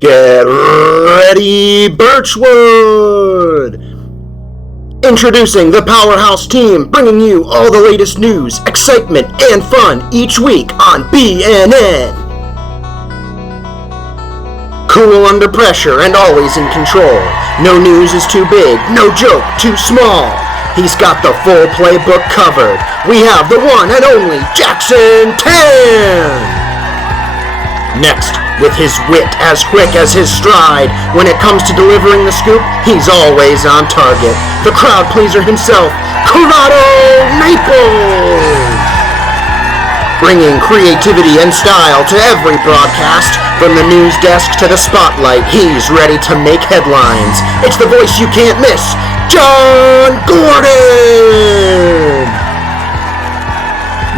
Get ready, Birchwood! Introducing the Powerhouse team, bringing you all the latest news, excitement, and fun each week on BNN. Cool under pressure and always in control. No news is too big, no joke too small. He's got the full playbook covered. We have the one and only Jackson Tan! Next, with his wit as quick as his stride, when it comes to delivering the scoop, he's always on target. The crowd pleaser himself, Corrado Maples! Bringing creativity and style to every broadcast, from the news desk to the spotlight, he's ready to make headlines. It's the voice you can't miss, John Gordon!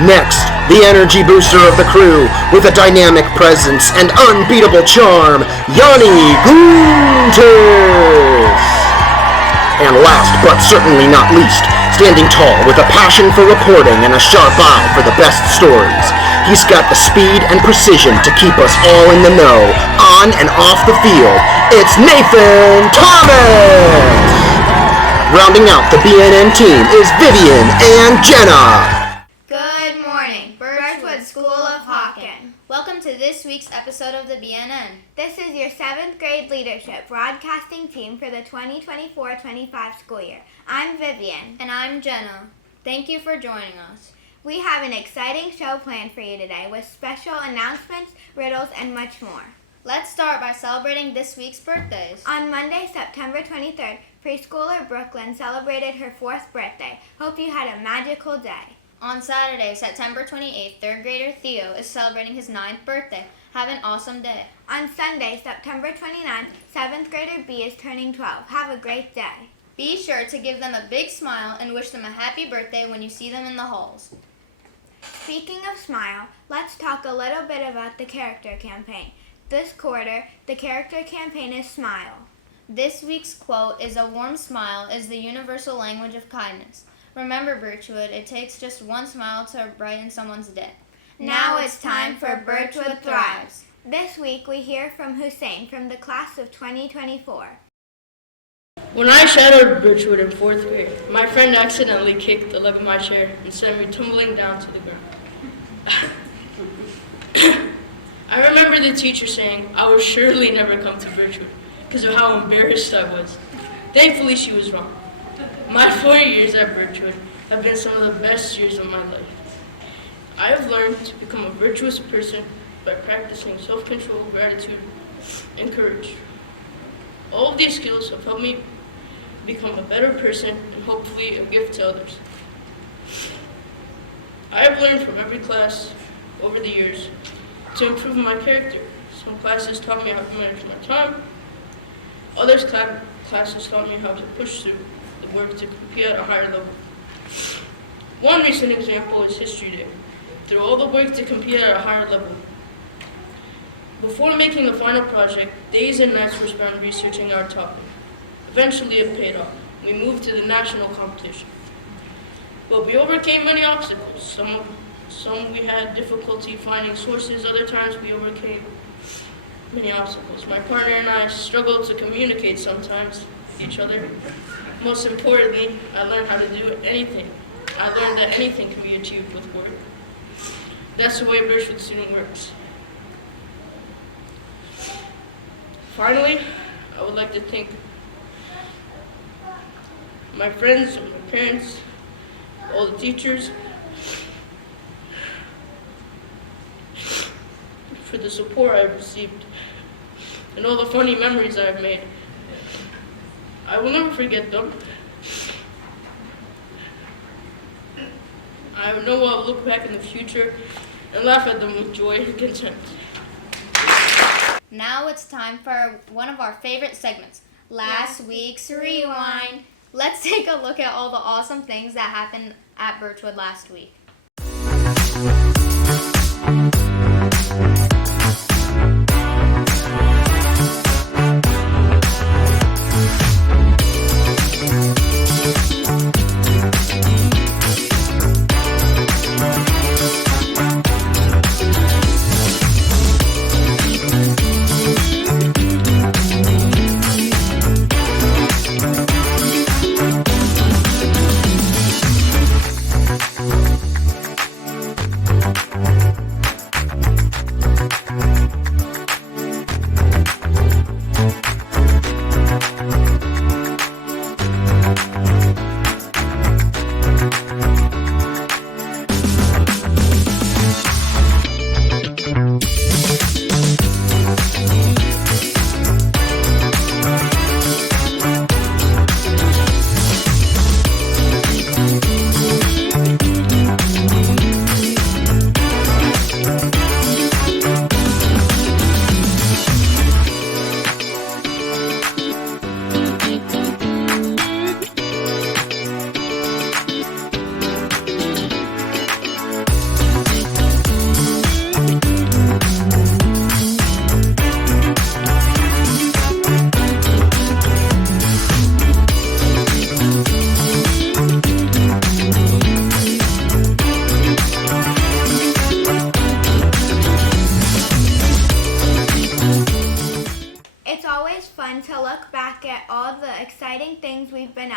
Next, the energy booster of the crew, with a dynamic presence and unbeatable charm, Yanni Guntis! And last but certainly not least, standing tall with a passion for reporting and a sharp eye for the best stories, he's got the speed and precision to keep us all in the know, on and off the field. It's Nathan Thomas! Rounding out the BNN team is Vivian and Jenna. School of Hawken. Welcome to this week's episode of the BNN. This is your 7th grade leadership broadcasting team for the 2024-25 school year. I'm Vivian. And I'm Jenna. Thank you for joining us. We have an exciting show planned for you today with special announcements, riddles, and much more. Let's start by celebrating this week's birthdays. On Monday, September 23rd, preschooler Brooklyn celebrated her 4th birthday. Hope you had a magical day. On Saturday, September 28th, 3rd grader Theo is celebrating his 9th birthday. Have an awesome day. On Sunday, September 29th, 7th grader B is turning 12. Have a great day. Be sure to give them a big smile and wish them a happy birthday when you see them in the halls. Speaking of smile, let's talk a little bit about the character campaign. This quarter, the character campaign is Smile. This week's quote is, "A warm smile is the universal language of kindness." Remember, Birchwood, it takes just one smile to brighten someone's day. Now it's time for Birchwood Thrives. This week we hear from Hussein from the class of 2024. When I shadowed Birchwood in 4th grade, my friend accidentally kicked the leg of my chair and sent me tumbling down to the ground. I remember the teacher saying I would surely never come to Birchwood because of how embarrassed I was. Thankfully, she was wrong. My 4 years at Birchwood have been some of the best years of my life. I have learned to become a virtuous person by practicing self-control, gratitude, and courage. All of these skills have helped me become a better person and hopefully a gift to others. I have learned from every class over the years to improve my character. Some classes taught me how to manage my time. Others classes taught me how to push through the work to compete at a higher level. One recent example is History Day. Through all the work to compete at a higher level, before making the final project, days and nights were spent researching our topic. Eventually it paid off. We moved to the national competition. But we overcame many obstacles. Some we had difficulty finding sources, other times we overcame many obstacles. My partner and I struggled to communicate sometimes with each other. Most importantly, I learned how to do anything. I learned that anything can be achieved with work. That's the way Birchwood student works. Finally, I would like to thank my friends, my parents, all the teachers, for the support I've received, and all the funny memories I've made. I will never forget them. I know I'll look back in the future and laugh at them with joy and contempt. Now it's time for one of our favorite segments, Last Week's Rewind. Let's take a look at all the awesome things that happened at Birchwood last week.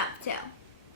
up to.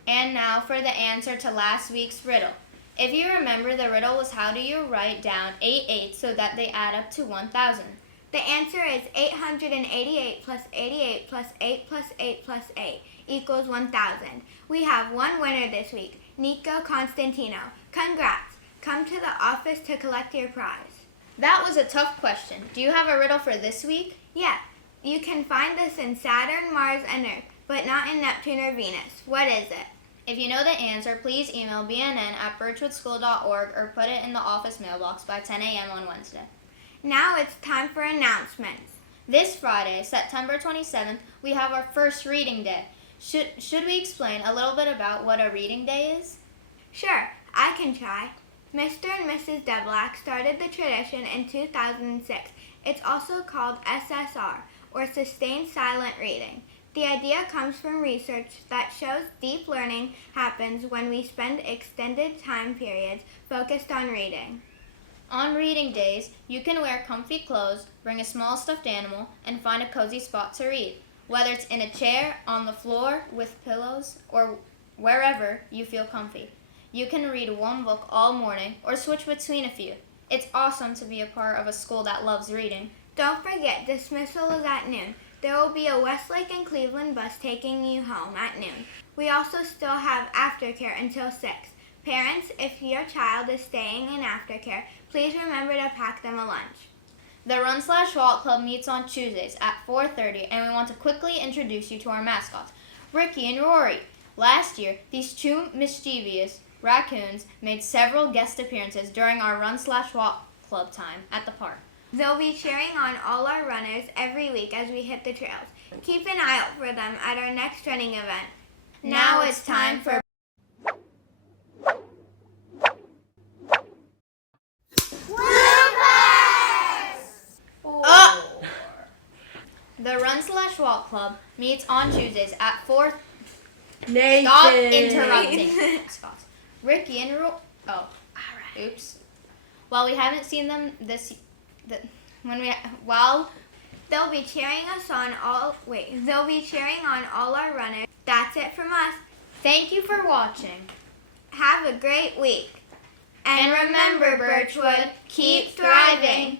And now for the answer to last week's riddle. If you remember, the riddle was how do you write down 8 8s so that they add up to 1,000? The answer is 888 plus 88 plus 8 plus 8 plus 8 equals 1,000. We have one winner this week, Nico Constantino. Congrats! Come to the office to collect your prize. That was a tough question. Do you have a riddle for this week? Yeah, you can find this in Saturn, Mars, and Earth, but not in Neptune or Venus. What is it? If you know the answer, please email bnn@birchwoodschool.org or put it in the office mailbox by 10 a.m. on Wednesday. Now it's time for announcements. This Friday, September 27th, we have our first reading day. Should we explain a little bit about what a reading day is? Sure, I can try. Mr. and Mrs. Devlak started the tradition in 2006. It's also called SSR, or Sustained Silent Reading. The idea comes from research that shows deep learning happens when we spend extended time periods focused on reading. On reading days, you can wear comfy clothes, bring a small stuffed animal, and find a cozy spot to read. Whether it's in a chair, on the floor, with pillows, or wherever you feel comfy. You can read one book all morning or switch between a few. It's awesome to be a part of a school that loves reading. Don't forget, dismissal is at noon. There will be a Westlake and Cleveland bus taking you home at noon. We also still have aftercare until 6. Parents, if your child is staying in aftercare, please remember to pack them a lunch. The Run/Walk Club meets on Tuesdays at 4:30, and we want to quickly introduce you to our mascots, Ricky and Rory. Last year, these two mischievous raccoons made several guest appearances during our Run/Walk Club time at the park. They'll be cheering on all our runners every week as we hit the trails. Keep an eye out for them at our next running event. Now it's time for The Run/Walk Club meets on Tuesdays at 4. Nathan. Stop interrupting. Mascots. Ricky and oops. Well, we haven't seen them They'll be cheering on all our runners. That's it from us. Thank you for watching. Have a great week. And remember, Birchwood, keep thriving.